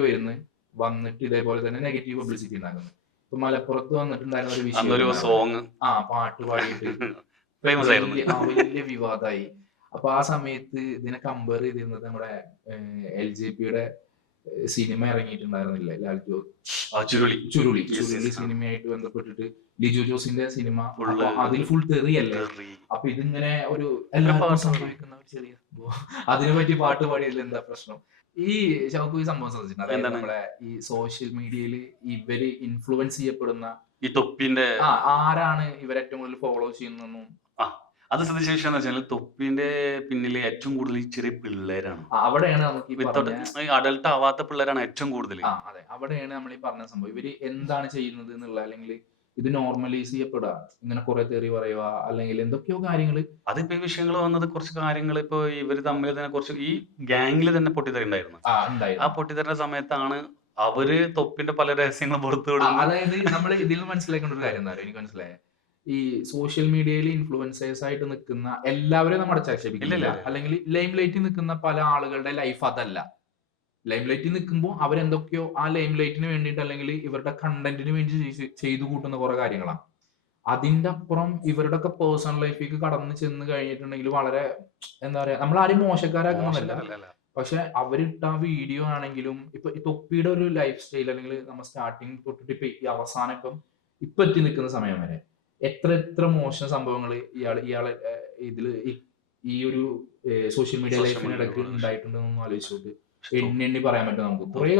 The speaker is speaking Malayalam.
ആയിട്ട് വന്നിട്ട് ഇതേപോലെ തന്നെ നെഗറ്റീവ് പബ്ലിസിറ്റി ഉണ്ടാക്കുന്നത്. ഇപ്പൊ മലപ്പുറത്ത് വന്നിട്ടുണ്ടായിരുന്ന ഒരു വിഷയം അന്നൊരു സോങ് പാട്ട് പാടിയിട്ട് ഫേമസ് ആയിരുന്നു. വലിയ വിവാദമായി. അപ്പൊ ആ സമയത്ത് ഇതിനെ കമ്പയർ ചെയ്തിരുന്നത് നമ്മുടെ LJP-യുടെ സിനിമ ഇറങ്ങിയിട്ടുണ്ടായിരുന്നില്ലേ, ലാൽ ചുരുളി സിനിമയായിട്ട് ബന്ധപ്പെട്ടിട്ട് ലിജു ജോസിന്റെ സിനിമ. അപ്പൊ അതിൽ ഫുൾ തെറിയല്ലേ. അപ്പൊ ഇതിങ്ങനെ ഒരു എല്ലാവർക്കും സംഭവിക്കുന്ന ഒരു ചെറിയ അതിനെ പറ്റി പാട്ട് പാടിയതിൽ എന്താ പ്രശ്നം? ഈ ഷൗക്കു ഈ സംഭവം ശ്രദ്ധിച്ചിട്ടുണ്ട്, അതായത് നമ്മളെ ഈ സോഷ്യൽ മീഡിയയിൽ ഇവര് ഇൻഫ്ലുവൻസ് ചെയ്യപ്പെടുന്ന ഈ തൊപ്പിന്റെ ആരാണ് ഇവരേറ്റവും കൂടുതൽ ഫോളോ ചെയ്യുന്നതെന്നും അത് ശ്രദ്ധിച്ച വിഷയം എന്ന് വെച്ചാൽ തൊപ്പിന്റെ പിന്നിൽ ഏറ്റവും കൂടുതൽ ചെറിയ പിള്ളേരാണ്. അവിടെയാണ് നമുക്ക് അഡൽട്ട് ആവാത്ത പിള്ളേരാണ് ഏറ്റവും കൂടുതൽ. അതെ, അവിടെയാണ് നമ്മൾ ഈ പറഞ്ഞ സംഭവം. ഇവര് എന്താണ് ചെയ്യുന്നത് എന്നുള്ള, അല്ലെങ്കിൽ ഇത് നോർമലൈസ് ചെയ്യപ്പെടുക, ഇങ്ങനെ കുറെ തെറി പറയുക, അല്ലെങ്കിൽ എന്തൊക്കെയോ കാര്യങ്ങള്. അതിപ്പോ ഈ വിഷയങ്ങൾ വന്നത് കുറച്ച് കാര്യങ്ങൾ ഇപ്പൊ ഇവര് തമ്മിൽ തന്നെ കുറച്ച് ഈ ഗാംഗിൽ തന്നെ പൊട്ടിത്തെറി ഉണ്ടായിരുന്നു. ആ പൊട്ടിത്തെറിന്റെ സമയത്താണ് അവര് തൊപ്പിന്റെ പല രഹസ്യങ്ങളും പുറത്തു വിടുന്നത്. അതായത് നമ്മൾ ഇതിൽ മനസ്സിലാക്കേണ്ട ഒരു കാര്യം എന്താ എനിക്ക് മനസ്സിലായത്, ഈ സോഷ്യൽ മീഡിയയിൽ ഇൻഫ്ലുവൻസേഴ്സ് ആയിട്ട് നിൽക്കുന്ന എല്ലാവരെയും നമ്മൾ അടച്ചാക്ഷേപിക്കില്ല, അല്ലെങ്കിൽ ലൈം ലൈറ്റിൽ നിൽക്കുന്ന പല ആളുകളുടെ ലൈഫ് അതല്ല. ലൈം ലൈറ്റിൽ നിൽക്കുമ്പോൾ അവരെന്തൊക്കെയോ ആ ലൈം ലൈറ്റിന് വേണ്ടിയിട്ട്, അല്ലെങ്കിൽ ഇവരുടെ കണ്ടന്റിന് വേണ്ടി ചെയ്തു കൂട്ടുന്ന കുറെ കാര്യങ്ങളാണ്. അതിന്റെ അപ്പുറം ഇവരുടെ ഒക്കെ പേഴ്സണൽ ലൈഫിലേക്ക് കടന്നു ചെന്ന് കഴിഞ്ഞിട്ടുണ്ടെങ്കിൽ വളരെ എന്താ പറയാ, നമ്മൾ ആരും മോശക്കാരാക്കുന്നതല്ല. പക്ഷെ അവരിട്ട വീഡിയോ ആണെങ്കിലും, ഇപ്പൊ തൊപ്പിയുടെ ഒരു ലൈഫ് സ്റ്റൈൽ, അല്ലെങ്കിൽ നമ്മൾ സ്റ്റാർട്ടിങ് തൊട്ടിട്ട് ഇപ്പൊ ഈ അവസാനം ഇപ്പൊ എത്തി നിൽക്കുന്ന സമയം വരെ എത്ര മോശം സംഭവങ്ങൾ ഇയാളെ ഇതില് ഈ ഒരു സോഷ്യൽ മീഡിയ ലൈഫിനിടയ്ക്ക് ഉണ്ടായിട്ടുണ്ടെന്നൊന്നും ആലോചിച്ചോട്ട് എണ്ണി പറയാൻ പറ്റും നമുക്ക് കുറെ